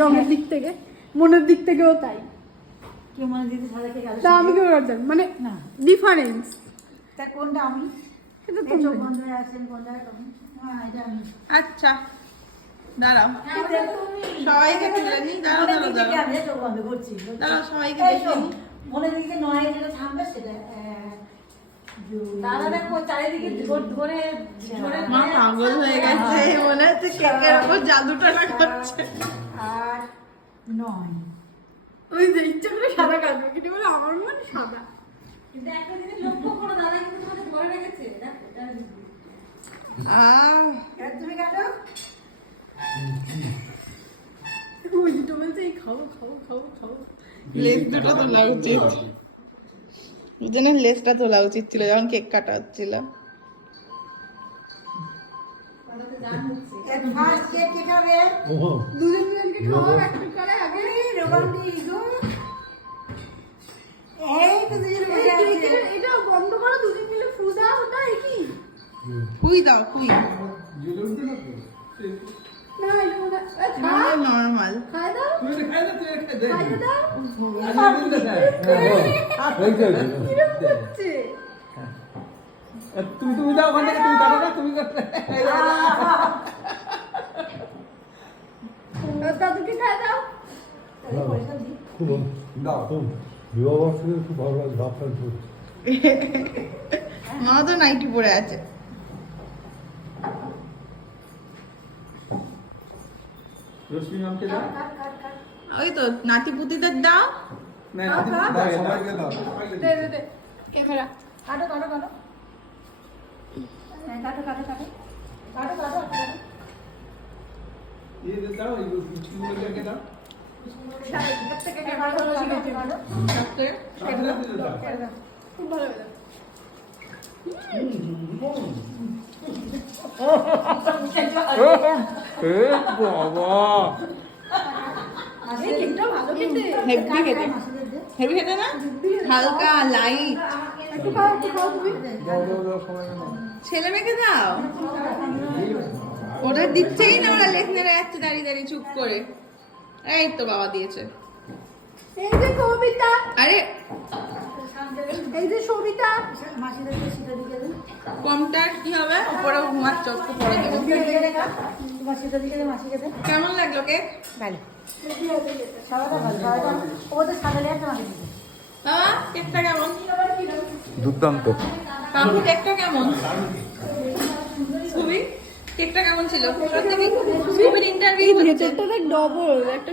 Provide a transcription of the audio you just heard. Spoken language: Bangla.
রঙের দিক থেকে, মনের দিক থেকেও তাই। কেউ মনে দিতে সাদা কে কালো? তা আমি কি করতে মানে না ডিফারেন্স। তা কোনটা আমি? এটা এই চোখ বন্ধ হয়ে আছেন কোনটা? হ্যাঁ এটা আমি। আচ্ছা দাঁড়াও, এটা তুমি। সবাইকে তুলে নি। দাঁড়াও মনের দাঁড়াও দিক থেকে দাঁড়াও আমি চোখ বন্ধ করছি। দাঁড়াও, সবাইকে এই দেখে শোন, নি। মনের দিকে নয় যেটা থামবে সেটা দাদা দেখো চারিদিকে ধরে ধরে মা পাগল হয়ে গেছে, মনে হচ্ছে কেকের উপর জাদুটা না করছে। 8 9 ওই যে ইচ্ছা করে সাদা কাটবে, কিন্তু বলে আমার মন সাদা। কিন্তু একটা জিনিস লক্ষ্য করো, দাদা কিন্তু তোমাকে ধরে রেখেছে। দেখো এটা এবার তুমি কাটো। ওই দুটো বলছে এই খাও খাও খাও খাও। লেজ দুটো তোলা উচিত, দুজনের লেজটা তোলা উচিত ছিল যখন কেক কাটা হচ্ছিল। ফার্স্ট কেক কে খাবে? দুজন দুজনকে খাওয়া একটা করে আগে। রোমান্টিক গো। এই তো দুজন বসে আছে। এটা বন্ধ করো, দুজন মিলে ফু দাও। ওটা কি কুই দাও, কুই না, এটা মনে হয় নর্মাল। খাই দাও, খাইয়ে দাও। কিরম করছে? তুমি যাও ওখান থেকে, তুমি কাটো না, তুমি দাদুকে খাই দাও। মা তো নাইটি পরে আছে। রশ্মি ম্যামকে দাও। ওই তো নাতি পুতিদের দাও। না সবাইকে দাও। দে দে দে ক্যামেরা। কাটো কাটো কাটো। হ্যাঁ কাটো কাটো কাটো। কাটো কাটো কাটো। ये দাও, এই কুচকুচকে দাও। একটা কেটে কাটো শিখেছি। খুব ভালো হলো। বাবা এই কেকটা ভালো খেতে। হেভি খেতে, হেভি খেতে না, হালকা লাইট। একটু খাও, একটু খাও তুমি। দাও সবাই দাও। ছেলে মেয়েকে দাও, ওটা দিচ্ছেই না, ওরা লেখনারা যাচ্ছে দাঁড়িয়ে দাঁড়িয়ে চুপ করে। এই তো বাবা দিয়েছে। এই যে কবিতা, আরে এই যে সবিতা। মাসিদেরকে সিধা দিকে দেন। কমটার কি হবে, উপরে ঘুমাচ্ছে, একটু পরে দেবো। তোমার সিধা দিকে দেন, মাসিকে দেন। কেমন লাগলো কেক? ভালো। সাদাটা ভালো, সাদাটা ওদের সাদা লেয়ার তোমাকে দিতে। বাবা কেকটা কেমন? দুর্দান্ত। কাকু কেকটা কেমন? ছবি কেকটা কেমন ছিল? সত্যি কি ছবির ইন্টারভিউ হচ্ছে। ভেতরটা দেখ ডবল একটা